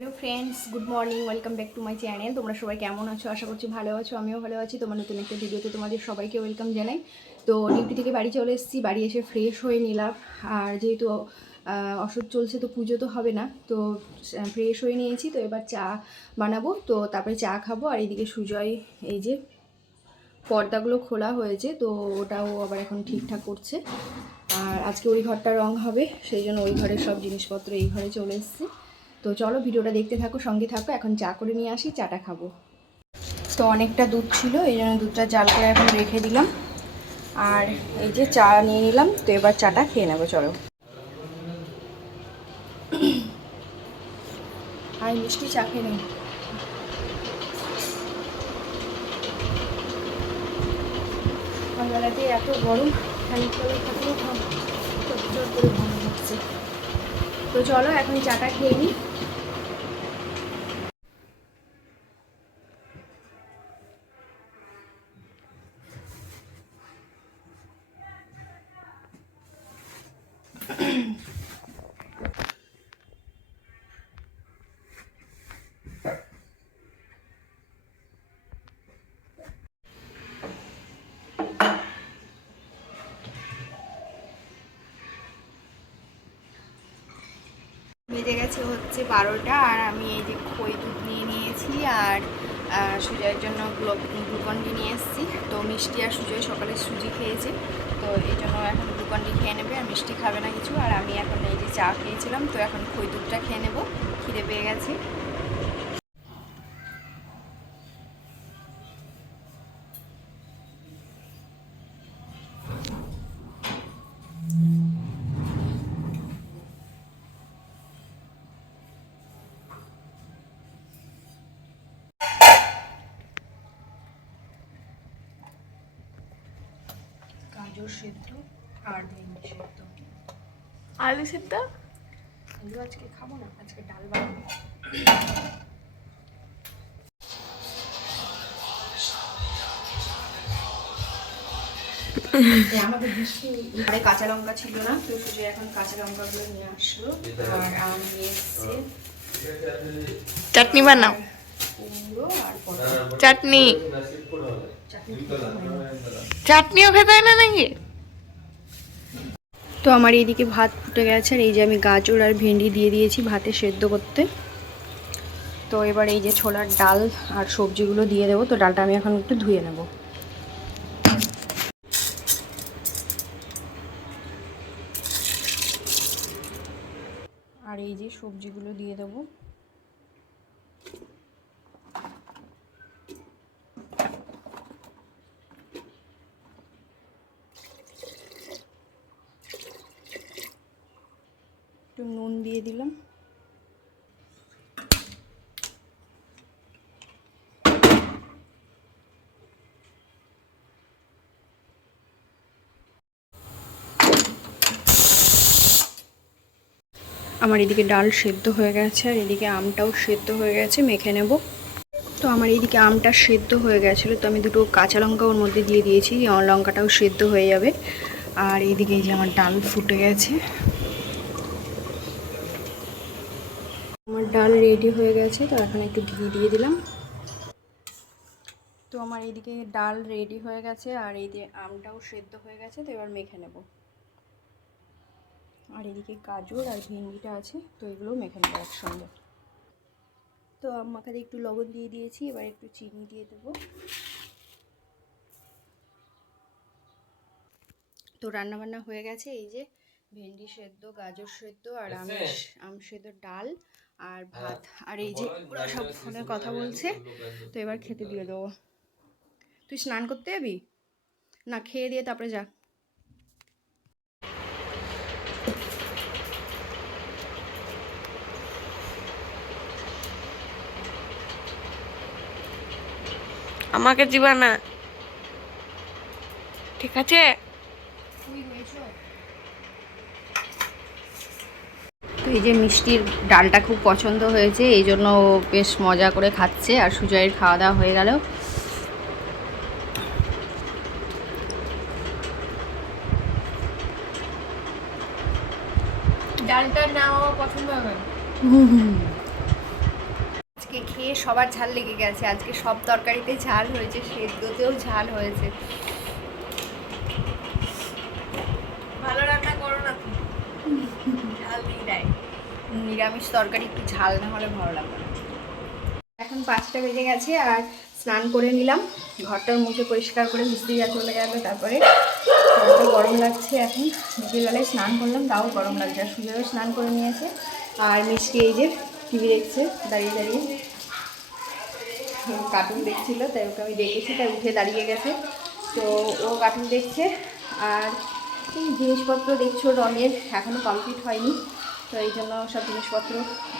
Hello friends good morning welcome back to my channel তোমরা সবাই কেমন আছো? আশা করছি ভালো আছো, আমিও ভালো আছি। তোমার নতুন একটা ভিডিওতে তোমাদের সবাইকে ওয়েলকাম জানাই। তো ডিউটি থেকে বাড়ি চলে এসেছি, বাড়ি এসে ফ্রেশ হয়ে নিলাম। আর যেহেতু অসুখ চলছে, তো পুজো তো হবে না। তো ফ্রেশ হয়ে নিয়েছি। তো এবার চা বানাবো। তো তারপরে চা খাব। আর এইদিকে সুজয়, এই যে পর্দাগুলো খোলা হয়েছে, তো ওটাও আবার এখন ঠিকঠাক করছে। আর আজকে ওই ঘরটা রং হবে, সেই জন্য ওই ঘরের সব জিনিসপত্র এই ঘরে চলে এসছে। তো চলো ভিডিওটা দেখতে থাকো, সঙ্গে থাকো, এখন চা করে নিয়ে আসি, চাটা খাব। তো অনেকটা দুধ ছিল, এই জন্য দুধটা জাল করে এখন রেখে দিলাম। আর এই যে চা নিয়ে নিলাম, তো এবার চাটা খেয়ে নেব, চলো। আর মিষ্টি চা খেয়ে নেব। সকালবেলাতে এত গরম খানিক করে থাকলেও ঘাম চট করে ভালো হচ্ছে তো চলো এখন চাটা খেয়ে নিই বেজে গেছে হচ্ছে বারোটা আর আমি এই যে খই দুধ নিয়ে নিয়েছি আর সুজয়ের জন্য গ্লুকন্ডি নিয়ে এসেছি। তো মিষ্টি আর সুজয় সকালে সুজি খেয়েছে। তো এই জন্য এখন গ্লুকন্ডি খেয়ে নেবে আর মিষ্টি খাবে না কিছু। আর আমি এখন এই যে চা খেয়েছিলাম, তো এখন খই দুধটা খেয়ে নেব। খিদে পেয়ে গেছে। সেদ্ধ আর ভেন্ডি সেদ্ধ। আলু সেদ্ধ? আলু আজকে খাব না আজকে ডাল বানাবো। আমাদের বৃষ্টি আরে কাঁচা লঙ্কা ছিল না তো সুজে এখন কাঁচা লঙ্কাগুলো নিয়ে আসলো। আর আম নিয়ে এসছে চাটনি বানাও। চাটনি। চাটনিও খেতে হয় না নাকি? তো আমার এইদিকে ভাত ফুটে গেছে, আর এই যে আমি গাজর আর ভেন্ডি দিয়ে দিয়েছি ভাতে সেদ্ধ করতে। তো এবার এই যে ছোলার ডাল আর সবজিগুলো দিয়ে দেবো, তো ডালটা আমি এখন একটু ধুয়ে নেব। আর এই যে সবজিগুলো দিয়ে দেবো। একটু নুন দিয়ে দিলাম। আমার এদিকে ডাল সেদ্ধ হয়ে গেছে, আর এদিকে আমটাও সেদ্ধ হয়ে গেছে, মেখে নেব। তো আমার এইদিকে আমটা সেদ্ধ হয়ে গেছিল, তো আমি দুটো কাঁচা লঙ্কা ওর মধ্যে দিয়ে দিয়েছি, লঙ্কাটাও সেদ্ধ হয়ে যাবে। আর এদিকে এই যে আমার ডাল ফুটে গেছে। আমার ডাল রেডি হয়ে গেছে তো এখন একটু ঘি দিয়ে দিলাম। তো আমার এইদিকে ডাল রেডি হয়ে গেছে আর এই যে আমটাও সেদ্ধ হয়ে গেছে তো এবার মেখে নেব। আর এদিকে গাজর আর ভেন্ডিটা আছে তো এগুলো মেখে নেব একসঙ্গে। তো আম মাখাতে একটু লবণ দিয়ে দিয়েছি এবার একটু চিনি দিয়ে দেবো। তো রান্না বান্না হয়ে গেছে এই যে ভেন্ডি সেদ্ধ গাজর সেদ্ধ আর আম আম সেদ্ধ ডাল। আর ভাত আর এই যে ওরা সব ফোনে কথা বলছে তো এবার খেতে দিয়ে দেবো। তুই স্নান করতে যাবি? না খেয়ে দিয়ে তারপরে যা। আমাকে দিবা না। ঠিক আছে? তো এই যে মিষ্টির ডালটা খুব পছন্দ হয়েছে, এই জন্য বেশ মজা করে খাচ্ছে আর সুজয়ের খাওয়া দাওয়া হয়ে গেল। আমার পছন্দ হবে? আজকে সবার ঝাল লেগে গেছে, আজকে সব তরকারিতে ঝাল হয়েছে, সেদ্ধতেও ঝাল হয়েছে ভালো রান্না করো না ঝাল দিয়ে দেয় নিরামিষ তরকারি একটু ঝাল না হলে ভালো লাগবে এখন পাঁচটা বেজে গেছে আর স্নান করে নিলাম। ঘরটার মুখে পরিষ্কার করে মিস্ত্রি যা চলে গেল, তারপরে গরম লাগছে এখন। বিকেলবেলায় স্নান করলাম, তাও গরম লাগছে। আর সুযোগে স্নান করে নিয়েছে। আর মিষ্টি এই যে টিভি দেখছে, দাঁড়িয়ে দাঁড়িয়ে। কার্টুন দেখছিল, তাই ওকে আমি দেখেছি, তাই উঠে দাঁড়িয়ে গেছে। তো ও কার্টুন দেখছে। আর জিনিসপত্র দেখছ রঙের এখনও কমপ্লিট হয়নি। তো এই জন্য সব জিনিসপত্র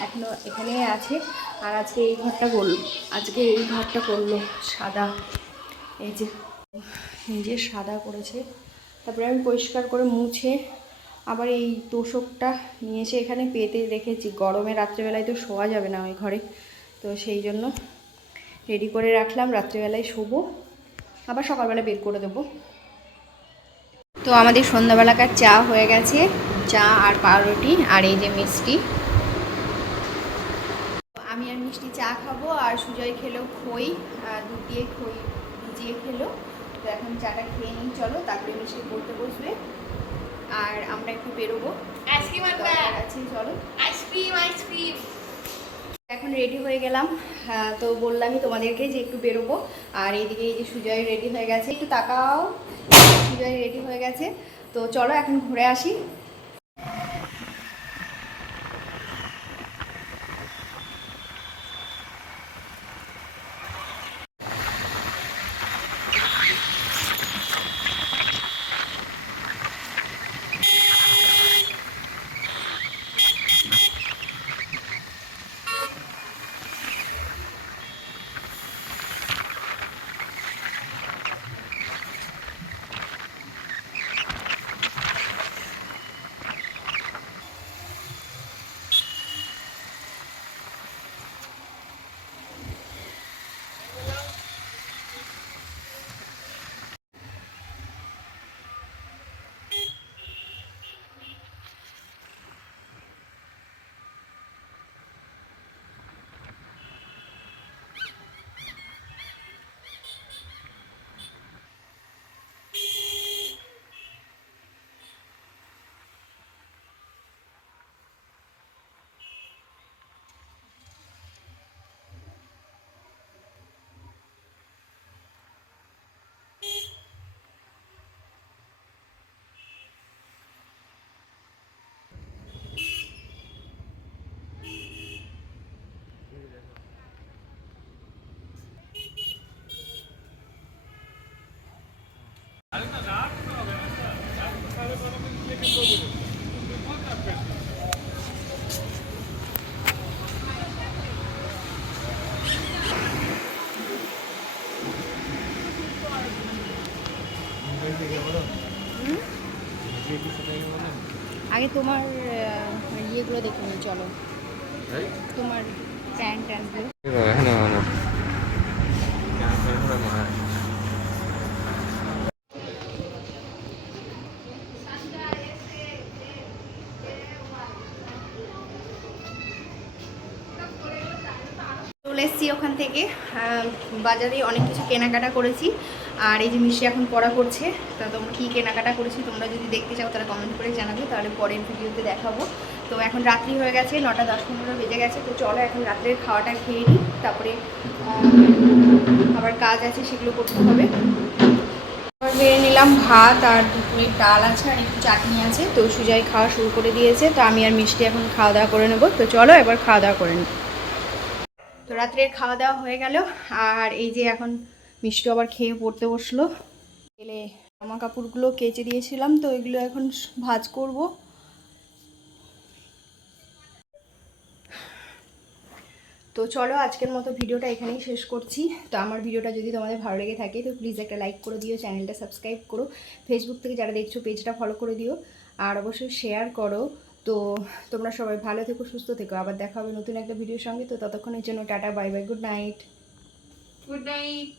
এখনও এখানে আছে। আর আজকে এই ঘরটা করল আজকে এই ঘরটা করল সাদা। এই যে যে সাদা করেছে। তারপরে আমি পরিষ্কার করে মুছে আবার এই তোষকটা নিয়ে এসে এখানে পেতে রেখেছি। গরমে রাত্রেবেলায় তো শোয়া যাবে না ওই ঘরে। তো সেই জন্য রেডি করে রাখলাম। রাত্রেবেলায় শোবো। আবার সকালবেলা বের করে দেবো। তো আমাদের সন্ধ্যাবেলাকার চা হয়ে গেছে। চা আর পাউরুটি আর এই যে মিষ্টি। আমি আর মিষ্টি চা খাব আর সুজয় খেলো খই দুধ দিয়ে খই ভিজিয়ে খেলো। তো এখন চাটা খেয়ে নিই চলো তারপরে মিষ্টি পড়তে বসবে। আর আমরা একটু বেরোবো। আইসক্রিম আছে চলো। Ice cream ice cream. এখন রেডি হয়ে গেলাম। হ্যাঁ, তো বললামই তোমাদেরকে যে একটু বেরোবো। আর এইদিকে এই যে সুজয় রেডি হয়ে গেছে। একটু তাকাও। সুজয় রেডি হয়ে গেছে। তো চলো এখন ঘুরে আসি। আগে তোমার ইয়েগুলো দেখে চলো। তোমার প্যান্ট চলে এসেছি ওখান থেকে। বাজারে অনেক কিছু কেনাকাটা করেছি। আর এই যে মিষ্টি এখন পড়া করছে, তা তোমরা কী কেনাকাটা করেছি তোমরা যদি দেখতে চাও তাহলে কমেন্ট করে জানাবে, তাহলে পরের ভিডিওতে দেখাবো। তো এখন রাত্রি হয়ে গেছে, নটা দশ পনেরো বেজে গেছে, তো চলো এখন রাত্রের খাওয়াটা খেয়ে নিই, তারপরে আবার কাজ আছে সেগুলো করতে হবে। বেড়ে নিলাম ভাত আর দুপুরের ডাল আছে আর একটু চাটনি আছে, তো সুজাই খাওয়া শুরু করে দিয়েছে, তো আমি আর মিষ্টি এখন খাওয়া দাওয়া করে নেব, তো চলো এবার খাওয়া দাওয়া করে নিই। তো রাত্রের খাওয়া দাওয়া হয়ে গেল, আর এই যে এখন মিষ্টি আবার খেয়ে পড়তে বসল। এলে জামা কাপড়গুলো কেচে দিয়েছিলাম, তো এগুলো এখন ভাজ করব। তো চলো আজকের মতো ভিডিওটা এখানেই শেষ করছি। তো আমার ভিডিওটা যদি তোমাদের ভালো লেগে থাকে, তো প্লিজ একটা লাইক করে দিও চ্যানেলটা সাবস্ক্রাইব করো। ফেসবুক থেকে যারা দেখছ পেজটা ফলো করে দিও। আর অবশ্যই শেয়ার করো। তো তোমরা সবাই ভালো থেকো, সুস্থ থেকো। আবার দেখা হবে নতুন একটা ভিডিওর সঙ্গে। তো ততক্ষণের জন্য tata bye bye good night good night